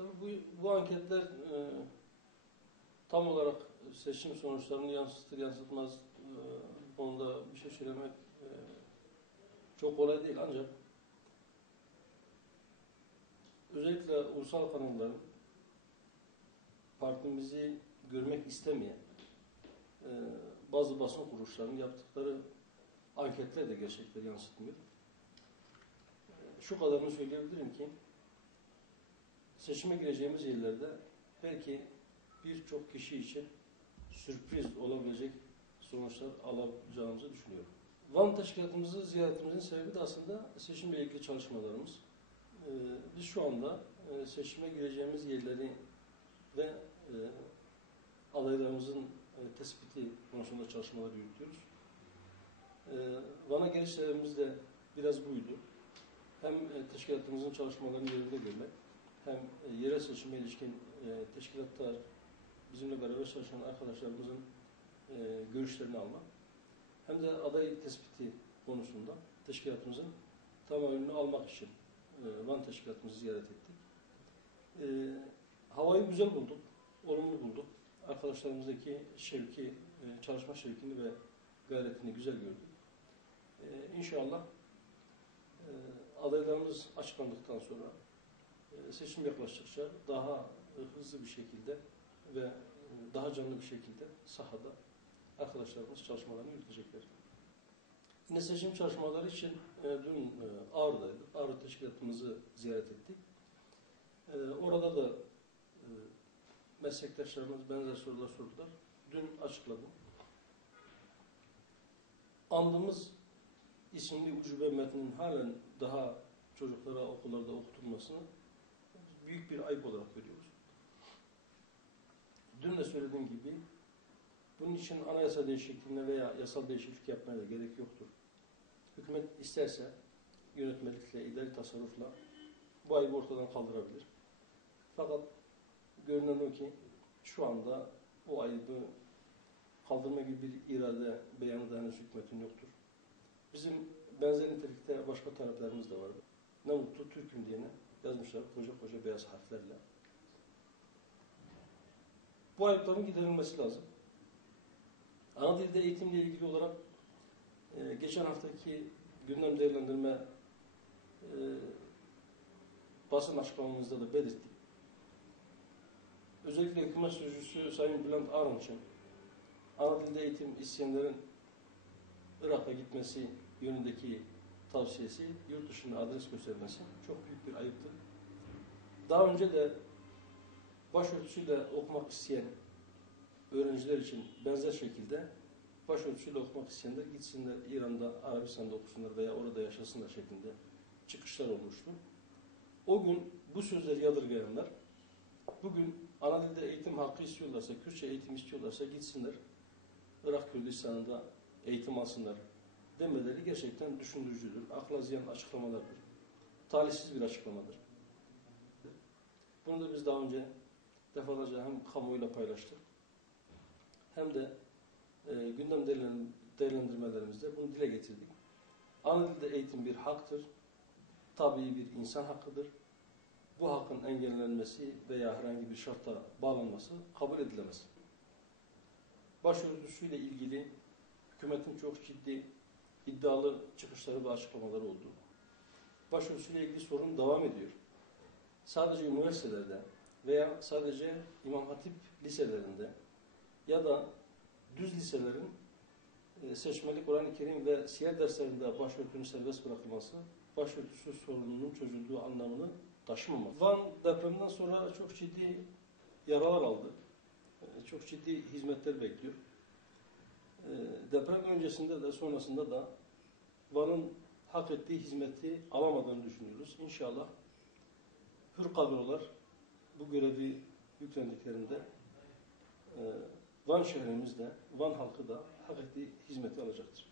Tabii bu anketler tam olarak seçim sonuçlarını yansıtır yansıtmaz konuda bir şey söylemek çok kolay değil, ancak özellikle ulusal kanalların partimizi görmek istemeyen bazı basın kuruluşlarının yaptıkları anketler de gerçekleri yansıtmıyor. Şu kadarını söyleyebilirim ki seçime gireceğimiz yerlerde belki birçok kişi için sürpriz olabilecek sonuçlar alacağımızı düşünüyorum. Van teşkilatımızı ziyaretimizin sebebi de aslında seçimle ilgili çalışmalarımız. Biz şu anda seçime gireceğimiz yerleri ve adaylarımızın tespiti konusunda çalışmalar yürütüyoruz. Van'a geliş sebebimiz de biraz buydu. Hem teşkilatımızın çalışmalarını yerinde görmek, hem yerel seçime ilişkin teşkilatlar, bizimle beraber çalışan arkadaşlarımızın görüşlerini almak, hem de aday tespiti konusunda teşkilatımızın tamamını almak için Van teşkilatımızı ziyaret ettik. Havayı güzel bulduk, olumlu bulduk. Arkadaşlarımızdaki şevki, çalışma şevkini ve gayretini güzel gördük. İnşallah adaylarımız açıklandıktan sonra seçim yaklaştıkça daha hızlı bir şekilde ve daha canlı bir şekilde sahada arkadaşlarımız çalışmalarını yürütecekler. Yine seçim çalışmaları için dün Ağrı'daydık. Ağrı teşkilatımızı ziyaret ettik. Orada da meslektaşlarımız benzer sorular sordular. Dün açıkladım. Andımız isimli ucube metnin halen daha çocuklara okullarda okutulmasını büyük bir ayıp olarak görüyoruz. Dün de söylediğim gibi bunun için anayasa değişikliğine veya yasal değişiklik yapmaya da gerek yoktur. Hükümet isterse yönetmelikle, idari tasarrufla bu ayıbı ortadan kaldırabilir. Fakat görünen o ki şu anda o ayıbı kaldırma gibi bir irade beyanı da henüz hükümetin yoktur. Bizim benzer nitelikte başka taleplerimiz de vardı. Ne mutlu Türk'üm diyene yazmışlar koca koca beyaz harflerle. Bu ayıpların giderilmesi lazım. Ana dilde eğitimle ilgili olarak geçen haftaki gündem değerlendirme basın açıklamamızda da belirttik. Özellikle hükümet sözcüsü Sayın Bülent Arınç'ın ana dilde eğitim isteyenlerin Irak'a gitmesi yönündeki tavsiyesi, yurt dışında adres göstermesi çok büyük bir ayıptır. Daha önce de başörtüsüyle okumak isteyen öğrenciler için benzer şekilde başörtüsüyle okumak isteyenler gitsinler İran'da, Arabistan'da okusunlar veya orada yaşasınlar şeklinde çıkışlar olmuştu. O gün bu sözleri yadırgayanlar bugün ana dilde eğitim hakkı istiyorlarsa, Kürtçe eğitim istiyorlarsa gitsinler Irak Kürdistan'da eğitim alsınlar demeleri gerçekten düşündürücüdür. Akla ziyan açıklamalardır. Talihsiz bir açıklamadır. Bunu da biz daha önce defalarca hem kamuoyuyla paylaştık hem de gündem değerlendirmelerimizde bunu dile getirdik. Ana dilde eğitim bir haktır. Tabii bir insan hakkıdır. Bu hakkın engellenmesi veya herhangi bir şarta bağlanması kabul edilemez. Başörtüsüyle ilgili hükümetin çok ciddi iddialı çıkışları ve açıklamaları oldu. Başörtüsüyle ilgili sorun devam ediyor. Sadece üniversitelerde veya sadece İmam Hatip liselerinde ya da düz liselerin seçmeli Kur'an-ı Kerim ve siyer derslerinde başörtünün serbest bırakılması, başörtüsü sorununun çözüldüğü anlamını taşımamaz. Van depreminden sonra çok ciddi yaralar aldı. Çok ciddi hizmetler bekliyor. Deprem öncesinde de sonrasında da Van'ın hak ettiği hizmeti alamadığını düşünüyoruz. İnşallah hür kadrolar bu görevi yüklendiklerinde Van şehrimizde, Van halkı da hak ettiği hizmeti alacaktır.